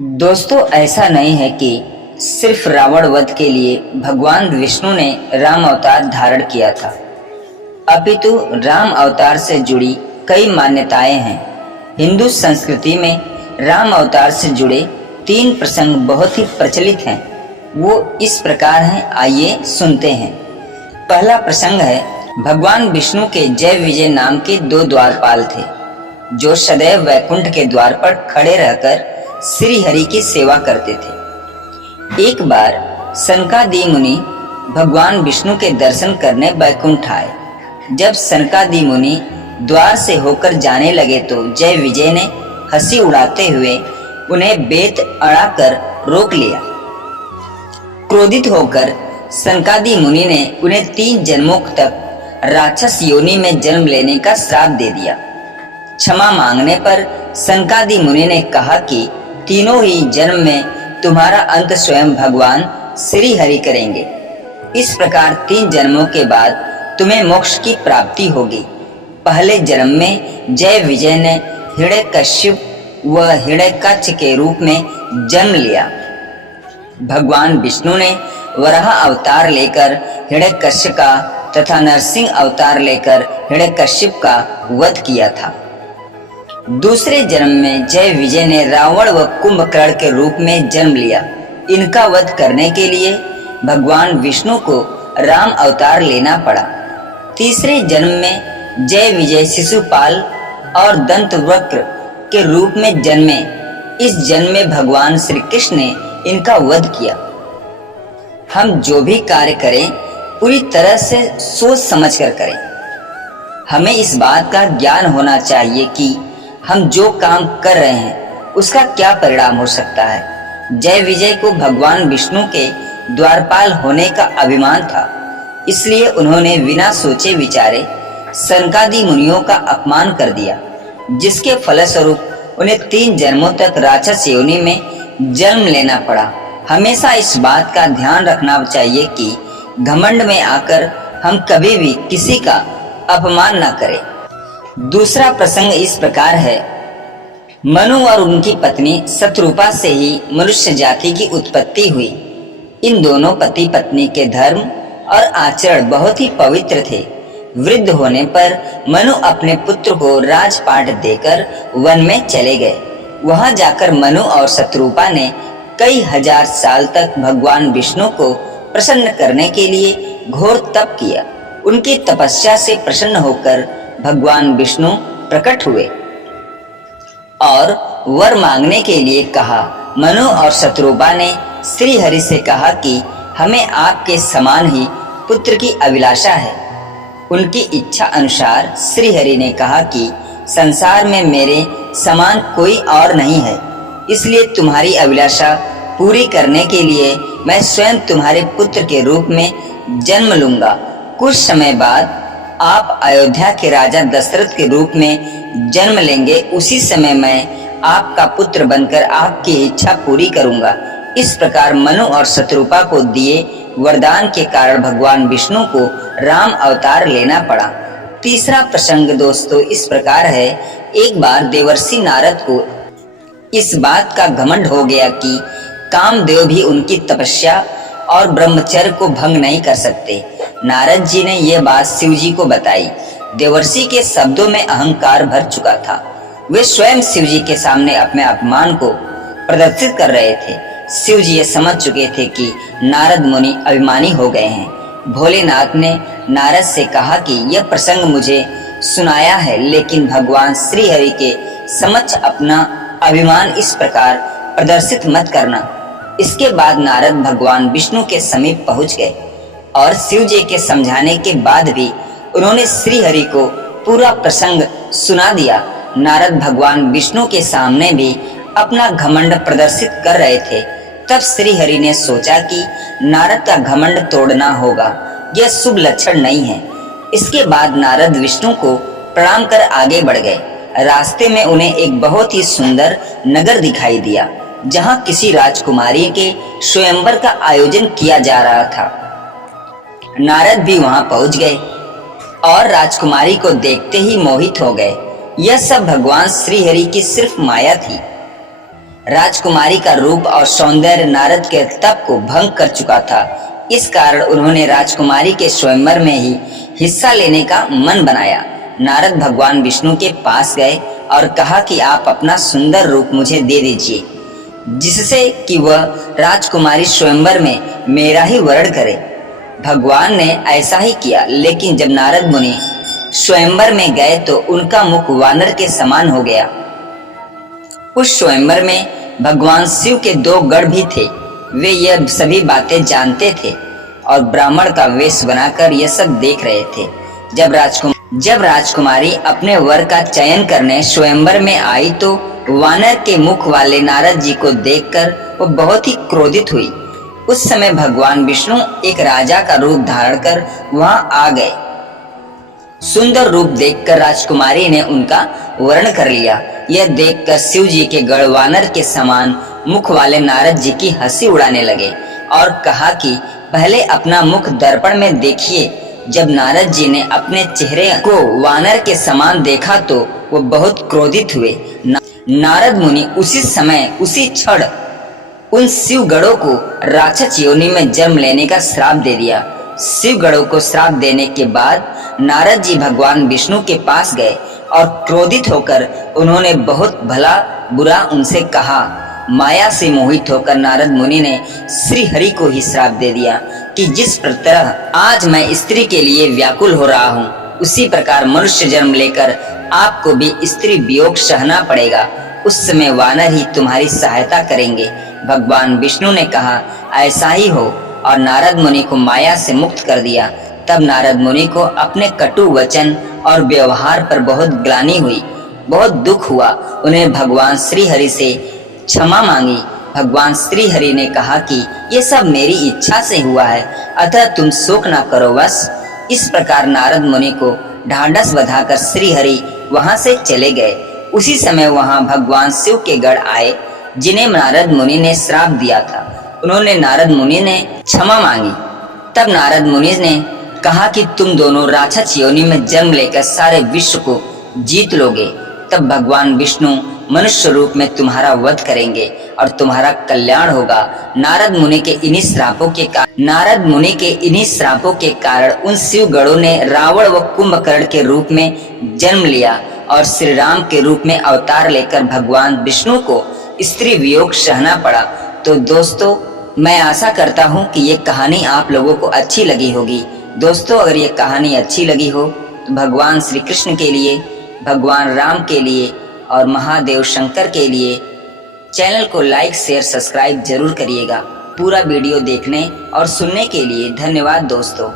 दोस्तों, ऐसा नहीं है कि सिर्फ रावण वध के लिए भगवान विष्णु ने राम अवतार धारण किया था, अपितु राम अवतार से जुड़ी कई मान्यताएं हैं। हिंदू संस्कृति में राम अवतार से जुड़े 3 प्रसंग बहुत ही प्रचलित हैं। वो इस प्रकार हैं, आइए सुनते हैं। पहला प्रसंग है, भगवान विष्णु के जय विजय नाम के 2 द्वारपाल थे, जो सदैव वैकुंठ के द्वार पर खड़े रहकर श्री हरि की सेवा करते थे। एक बार सनकादि मुनि भगवान विष्णु के दर्शन करने वैकुंठ आए। जब सनकादि मुनि द्वार से होकर जाने लगे तो जय विजय ने हंसी उड़ाते हुए उन्हें बेत अड़ाकर रोक लिया। क्रोधित होकर सनकादि मुनि ने उन्हें 3 जन्मों तक राक्षस योनि में जन्म लेने का श्राप दे दिया। क्षमा मांगने पर सनकादि मुनि ने कहा कि तीनों ही जन्म में तुम्हारा अंत स्वयं भगवान श्री हरि करेंगे। इस प्रकार 3 जन्मों के बाद तुम्हें मोक्ष की प्राप्ति होगी। पहले जन्म में जय विजय ने हिरण्यकश्यप व हिरण्यकश्यप के रूप में जन्म लिया। भगवान विष्णु ने वराह अवतार लेकर हिरण्यकश्यप का तथा नरसिंह अवतार लेकर हिरण्यकश्यप का वध किया था। दूसरे जन्म में जय विजय ने रावण व कुंभकर्ण के रूप में जन्म लिया। इनका वध करने के लिए भगवान विष्णु को राम अवतार लेना पड़ा। तीसरे जन्म में जय विजय शिशुपाल और दंतवक्र के रूप में जन्मे। इस जन्म में भगवान श्री कृष्ण ने इनका वध किया। हम जो भी कार्य करें पूरी तरह से सोच समझ कर करें। हमें इस बात का ज्ञान होना चाहिए कि हम जो काम कर रहे हैं उसका क्या परिणाम हो सकता है। जय विजय को भगवान विष्णु के द्वारपाल होने का अभिमान था, इसलिए उन्होंने बिना सोचे विचारे सनकादि मुनियों का अपमान कर दिया, जिसके फलस्वरूप उन्हें 3 जन्मों तक राक्षस योनि में जन्म लेना पड़ा। हमेशा इस बात का ध्यान रखना चाहिए कि घमंड में आकर हम कभी भी किसी का अपमान न करें। दूसरा प्रसंग इस प्रकार है, मनु और उनकी पत्नी शत्रुपा से ही मनुष्य जाति की उत्पत्ति हुई। इन दोनों पति पत्नी के धर्म और आचरण बहुत ही पवित्र थे। वृद्ध होने पर मनु अपने पुत्र को राजपाट देकर वन में चले गए। वहां जाकर मनु और शत्रुपा ने कई हजार साल तक भगवान विष्णु को प्रसन्न करने के लिए घोर तप किया। उनकी तपस्या से प्रसन्न होकर भगवान विष्णु प्रकट हुए और वर मांगने के लिए कहा। मनु और शत्रुपा ने श्री हरि से कहा कि हमें आपके समान ही पुत्र की अभिलाषा है। उनकी इच्छा अनुसार श्री हरि ने कहा कि संसार में मेरे समान कोई और नहीं है, इसलिए तुम्हारी अभिलाषा पूरी करने के लिए मैं स्वयं तुम्हारे पुत्र के रूप में जन्म लूंगा। कुछ समय बाद आप अयोध्या के राजा दशरथ के रूप में जन्म लेंगे। उसी समय मैं आपका पुत्र बनकर आपकी इच्छा पूरी करूंगा। इस प्रकार मनु और शत्रुपा को दिए वरदान के कारण भगवान विष्णु को राम अवतार लेना पड़ा। तीसरा प्रसंग दोस्तों इस प्रकार है, एक बार देवर्षि नारद को इस बात का घमंड हो गया कि कामदेव भी उनकी तपस्या और ब्रह्मचर्य को भंग नहीं कर सकते। नारद जी ने यह बात शिव जी को बताई। देवर्षि के शब्दों में अहंकार भर चुका था। वे स्वयं शिव जी के सामने अपने अपमान को प्रदर्शित कर रहे थे। शिव जी ये समझ चुके थे कि नारद मुनि अभिमानी हो गए हैं। भोलेनाथ ने नारद से कहा कि यह प्रसंग मुझे सुनाया है, लेकिन भगवान श्री हरि के समक्ष अपना अभिमान इस प्रकार प्रदर्शित मत करना। इसके बाद नारद भगवान विष्णु के समीप पहुंच गए और शिव जी के समझाने के बाद भी उन्होंने श्री हरि को पूरा प्रसंग सुना दिया। नारद भगवान विष्णु के सामने भी अपना घमंड प्रदर्शित कर रहे थे। तब श्री हरि ने सोचा कि नारद का घमंड तोड़ना होगा, यह शुभ लक्षण नहीं है। इसके बाद नारद विष्णु को प्रणाम कर आगे बढ़ गए। रास्ते में उन्हें एक बहुत ही सुंदर नगर दिखाई दिया, जहां किसी राजकुमारी के स्वयंवर का आयोजन किया जा रहा था। नारद भी वहां पहुंच गए और राजकुमारी को देखते ही मोहित हो गए। यह सब भगवान श्री हरि की सिर्फ माया थी। राजकुमारी का रूप और सौंदर्य नारद के तप को भंग कर चुका था। इस कारण उन्होंने राजकुमारी के स्वयंवर में ही हिस्सा लेने का मन बनाया। नारद भगवान विष्णु के पास गए और कहा कि आप अपना सुंदर रूप मुझे दे दीजिए, जिससे कि वह राजकुमारी स्वयंवर में मेरा ही वरण करे। भगवान ने ऐसा ही किया, लेकिन जब नारद मुनि स्वयंवर में गए तो उनका मुख वानर के समान हो गया। उस स्वयंवर में भगवान शिव के 2 गढ़ भी थे। वे यह सभी बातें जानते थे और ब्राह्मण का वेश बनाकर यह सब देख रहे थे। जब राजकुमारी अपने वर का चयन करने स्वयंवर में आई तो वानर के मुख वाले नारद जी को देखकर वो बहुत ही क्रोधित हुई। उस समय भगवान विष्णु एक राजा का रूप धारण कर वहां आ गए। सुंदर रूप देखकर राजकुमारी ने उनका वर्ण कर लिया। यह देखकर शिव जी के गढ़ वानर के समान मुख वाले नारद जी की हंसी उड़ाने लगे और कहा कि पहले अपना मुख दर्पण में देखिए। जब नारद जी ने अपने चेहरे को वानर के समान देखा तो वो बहुत क्रोधित हुए। नारद मुनि उसी क्षण उन शिव गणों को राक्षस योनि में जन्म लेने का श्राप दे दिया। शिव गणों को श्राप देने के बाद नारद जी भगवान विष्णु के पास गए और क्रोधित होकर उन्होंने बहुत भला बुरा उनसे कहा। माया से मोहित होकर नारद मुनि ने श्री हरि को ही श्राप दे दिया कि जिस तरह आज मैं स्त्री के लिए व्याकुल हो रहा हूँ, उसी प्रकार मनुष्य जन्म लेकर आपको भी स्त्री वियोग सहना पड़ेगा। उस समय वानर ही तुम्हारी सहायता करेंगे। भगवान विष्णु ने कहा ऐसा ही हो और नारद मुनि को माया से मुक्त कर दिया। तब नारद मुनि को अपने कटु वचन और व्यवहार पर बहुत ग्लानि हुई, बहुत दुख हुआ। उन्हें भगवान श्री हरि से क्षमा मांगी। भगवान श्री हरि ने कहा कि ये सब मेरी इच्छा से हुआ है, अतः तुम शोक न करो बस। इस प्रकार नारद मुनि को ढांढस बंधाकर श्री हरि वहां से चले गए। उसी समय वहां भगवान शिव के गढ़ आए, जिन्हें नारद मुनि ने श्राप दिया था। उन्होंने नारद मुनि ने क्षमा मांगी। तब नारद मुनि ने कहा कि तुम दोनों राक्षस योनि में जन्म लेकर सारे विश्व को जीत लोगे। तब भगवान विष्णु मनुष्य रूप में तुम्हारा वध करेंगे और तुम्हारा कल्याण होगा। नारद मुनि के इन्हीं श्रापों के कारण उन शिव गणों ने रावण व कुंभकर्ण के रूप में जन्म लिया और श्री राम के रूप में अवतार लेकर भगवान विष्णु को स्त्री वियोग सहना पड़ा। तो दोस्तों, मैं आशा करता हूँ कि ये कहानी आप लोगों को अच्छी लगी होगी। दोस्तों, अगर ये कहानी अच्छी लगी हो तो भगवान श्री कृष्ण के लिए, भगवान राम के लिए और महादेव शंकर के लिए चैनल को लाइक, शेयर, सब्सक्राइब जरूर करिएगा। पूरा वीडियो देखने और सुनने के लिए धन्यवाद दोस्तों।